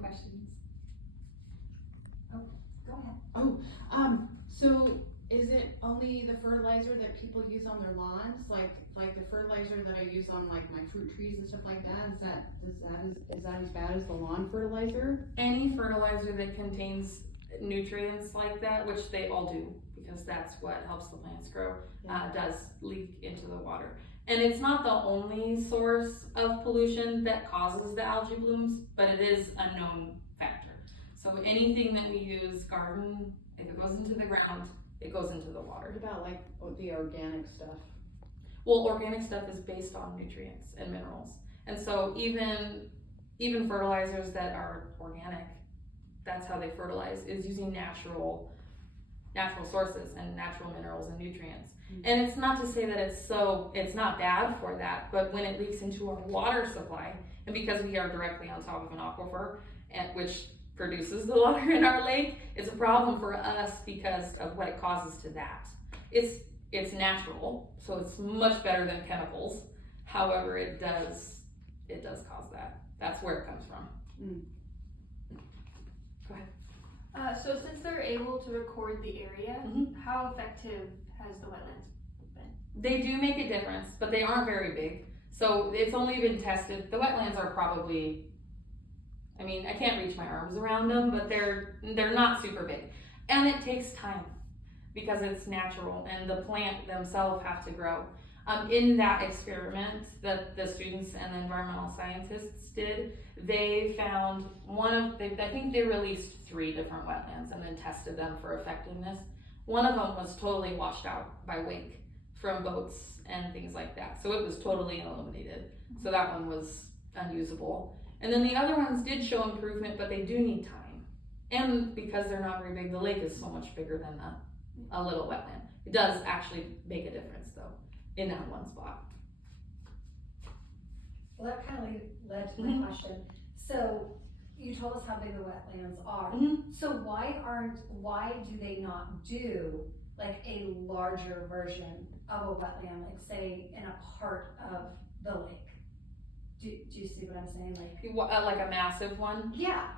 questions? Oh, go ahead. So is it only the fertilizer that people use on their lawns? Like the fertilizer that I use on like my fruit trees and stuff like that? Is that as bad as the lawn fertilizer? Any fertilizer that contains nutrients like that, which they all do, because that's what helps the plants grow, does leak into the water. And it's not the only source of pollution that causes the algae blooms, but it is a known factor. So anything that we use garden, if it goes into the ground, it goes into the water. What about like the organic stuff? Well, organic stuff is based on nutrients and minerals. And so even fertilizers that are organic, that's how they fertilize, is using natural sources and natural minerals and nutrients. Mm-hmm. And it's not to say that it's not bad for that, but when it leaks into our water supply, and because we are directly on top of an aquifer, which produces the water in our lake, it's a problem for us because of what it causes to that. It's natural, so it's much better than chemicals. However, it does cause that. That's where it comes from. Mm. Go ahead. So since they're able to record the area, how effective has the wetlands been? They do make a difference, but they aren't very big. So it's only been tested. The wetlands are probably, I mean, I can't reach my arms around them, but they're not super big. And it takes time because it's natural and the plant themselves have to grow. In that experiment that the students and the environmental scientists did, they found I think they released 3 different wetlands and then tested them for effectiveness. One of them was totally washed out by wake from boats and things like that. So it was totally eliminated. So that one was unusable. And then the other ones did show improvement, but they do need time. And because they're not very big, the lake is so much bigger than a little wetland. It does actually make a difference though, in that one spot. Well, that kind of led to my question. So you told us how big the wetlands are. So why do they not do like a larger version of a wetland, like say in a part of the lake? Do you see what I'm saying? Like a massive one? Yeah.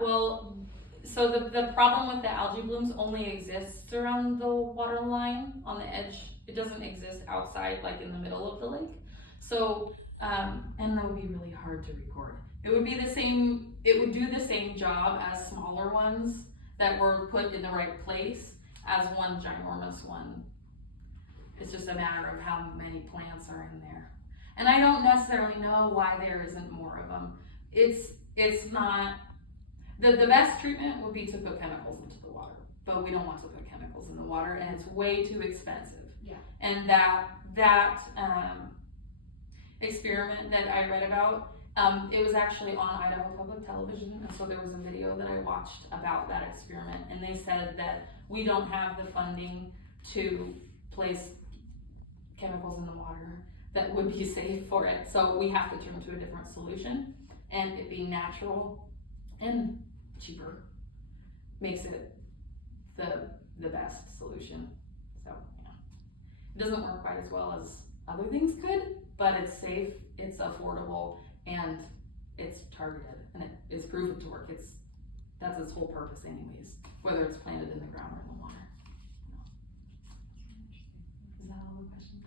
Well, so the problem with the algae blooms only exists around the water line on the edge. It doesn't exist outside, like in the middle of the lake. So, and that would be really hard to record. It would do the same job as smaller ones that were put in the right place as one ginormous one. It's just a matter of how many plants are in there. And I don't necessarily know why there isn't more of them. It's not, the best treatment would be to put chemicals into the water, but we don't want to put chemicals in the water and it's way too expensive. Yeah. And that experiment that I read about, it was actually on Idaho Public Television, and so there was a video that I watched about that experiment, and they said that we don't have the funding to place chemicals in the water that would be safe for it, so we have to turn to a different solution, and it being natural and cheaper makes it the best solution. So yeah, it doesn't work quite as well as other things could, but it's safe, it's affordable, and it's targeted, and it is proven to work. That's its whole purpose anyways, whether it's planted in the ground or in the water. Is that all the questions?